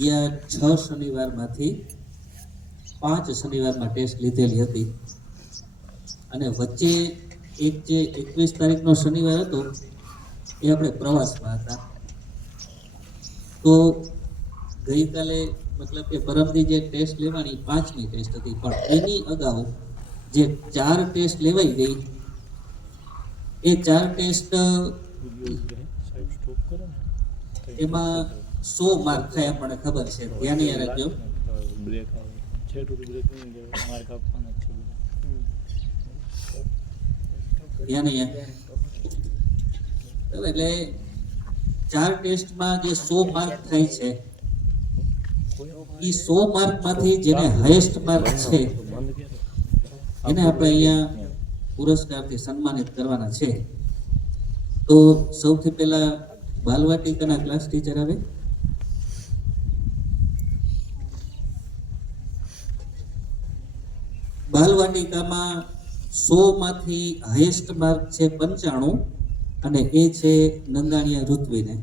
ગયા 6 શનિવારમાંથી 5 શનિવારમાં ટેસ્ટ લીધેલી હતી અને વચ્ચે એક જે 21 તારીખનો શનિવાર હતો એ આપણે પ્રવાસમાં હતા. તો ગઈકાલે મતલબ કે પરમદી જે ટેસ્ટ લેવાની 5મી ટેસ્ટ હતી, પણ એની અગાઉ જે 4 ટેસ્ટ લેવાઈ ગઈ એ 4 ટેસ્ટ એમાં 100 માર્ક થાય આપણને ખબર છે, ધ્યાન રાખજો. એટલે 4 ટેસ્ટમાં જે 100 માર્ક થાય છે એ 100 માર્કમાંથી જેને હાઈએસ્ટ માર્ક છે એને આપણે અહીંયા પુરસ્કારથી સન્માનિત કરવાના છે. તો સૌથી પહેલા બાલવાટિકાના ક્લાસ ટીચર આવે. બાલવાટિકામાં 100માંથી હાઈએસ્ટ માર્ક છે 95 અને એ છે નંદાણીયા ઋત્વીને.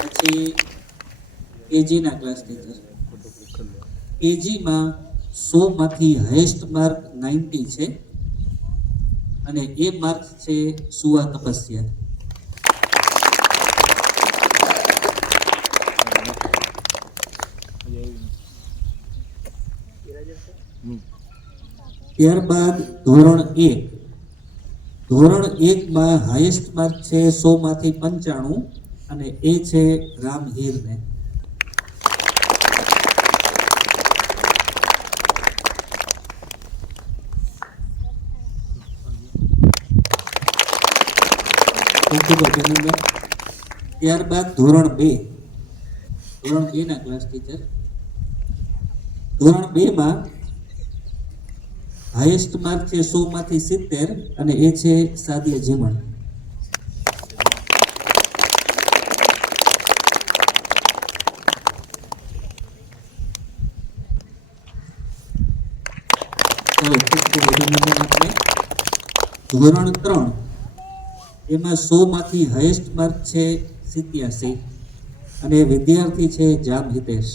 પછી કેજીના ક્લાસ ટીચર. કેજીમાં 100માંથી હાઈએસ્ટ માર્ક 90 છે અને એ માર્ક છે સુવા તપસ્યા. ત્યારબાદ ધોરણ 1. ધોરણ 1માં હાઈએસ્ટ માર્ક છે 100માંથી 95 અને એ છે રામહીરને. ત્યારબાદ ધોરણ 2. ધોરણ 2 ના ક્લાસ ટીચર. ધોરણ 2 માં હાઈએસ્ટ માર્ક છે 100માંથી 70 અને એ છે સાદિયા જીમણ. ધોરણ 3 એમાં 100માંથી હાઈએસ્ટ માર્ક છે 87 અને વિદ્યાર્થી છે જામ હિતેશ.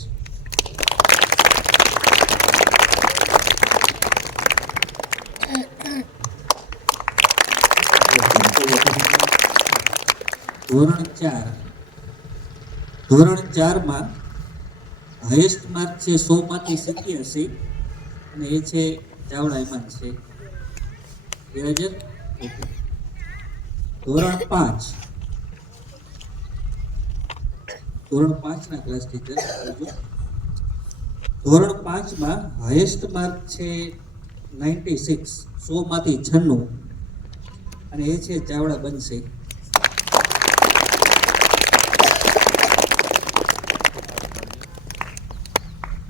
ધોરણ 4. ધોરણ 4માં હાઈએસ્ટ માર્ક છે 100માંથી 87 અને એ છે ચાવડા ઈમાન છે. ધોરણ 5. ધોરણ 5 ના ક્લાસ ટીચર. ધોરણ 5માં હાઈએસ્ટ માર્ક છે 96, 100માંથી 96 અને એ છે ચાવડા બનશે.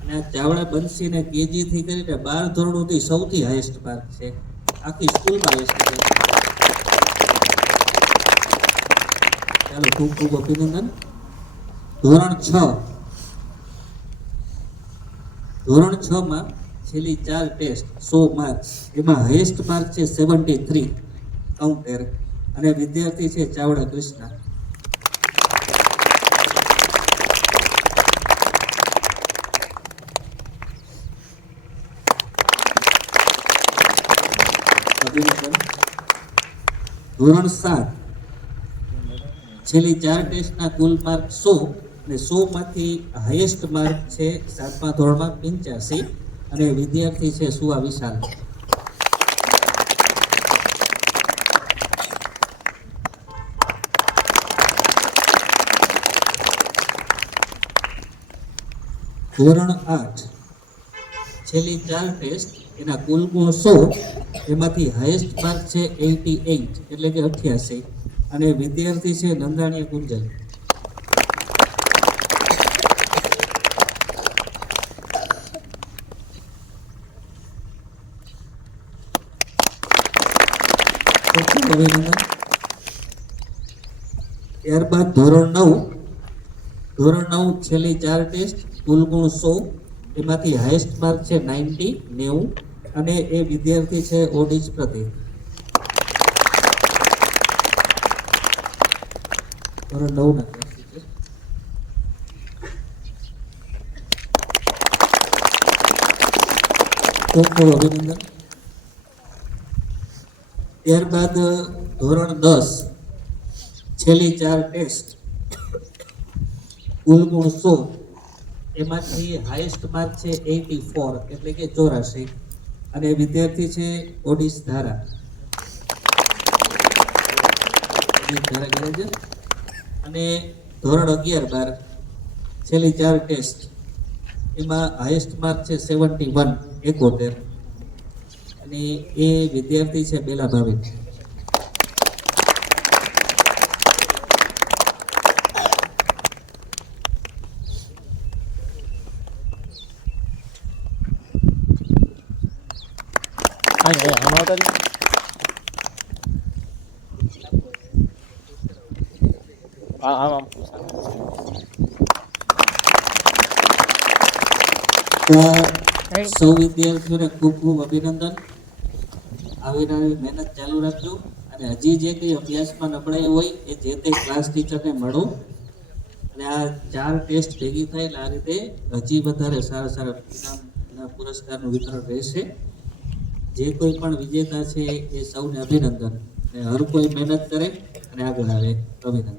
અને આ ચાવડા બંસી ને કેજી થી કરીને 12 ધોરણ સુધી સૌથી હાઈએસ્ટ માર્ક છે આખી સ્કૂલમાં. હાઈએસ્ટ છે. ચાલો, ખૂબ ખૂબ અભિનંદન. ધોરણ 6. ધોરણ 6માં છેલ્લી 4 ટેસ્ટ 100 માર્ક્સ, એમાં હાઈએસ્ટ માર્ક છે 73 કાઉન્ટર અને વિદ્યાર્થી છે ચાવડા કૃષ્ણા. ધોરણ 7. છેલ્લી 4 ટેસ્ટના કુલ માર્ક 100 અને 100માંથી હાઈએસ્ટ માર્ક છે 7મા ધોરણમાં 85 અને વિદ્યાર્થી છે સુવા વિશાલ. ધોરણ 8. છેલ્લી 4 ટેસ્ટ એના કુલ ગુણ 100, એમાંથી હાઈએસ્ટ માર્ક છે 88 એટલે કે 88 અને વિદ્યાર્થી છે નંદાણીયા કુંજલ. ત્યારબાદ ધોરણ 9. ધોરણ 9 છેલ્લી 4 ટેસ્ટ, કુલ ગુણ 100, એમાંથી હાઈએસ્ટ માર્ક છે 90 અને એ વિદ્યાર્થી છે ઓડિશ પ્રતીક. ધોરણ 9 ના વિદ્યાર્થી છે. ખૂબ ખૂબ અભિનંદન. ત્યારબાદ ધોરણ 10 છેલ્લી 4 ટેસ્ટ, કુલ ગુણ 100, એમાંથી હાઈએસ્ટ માર્ક છે 84 એટલે કે 84 અને વિદ્યાર્થી છે ઓડિશ ધારા. અને ધોરણ 11-12 છેલ્લી 4 ટેસ્ટ, એમાં હાઈએસ્ટ માર્ક છે 71 અને એ વિદ્યાર્થી છે બેલા ભાવિક. સૌ વિદ્યાર્થીઓને ખૂબ ખૂબ અભિનંદન. આવી મહેનત ચાલુ રાખજો અને હજી જે કંઈ અભ્યાસમાં નબળાઈ હોય એ જે તે ક્લાસ ટીચરને મળો અને આ 4 ટેસ્ટ ભેગી થાય એટલે આ રીતે હજી વધારે સારા સારા ઇનામના પુરસ્કારનું વિતરણ રહેશે. જે કોઈ પણ વિજેતા છે એ સૌને અભિનંદન અને હર કોઈ મહેનત કરે અને આગળ આવે. અભિનંદન.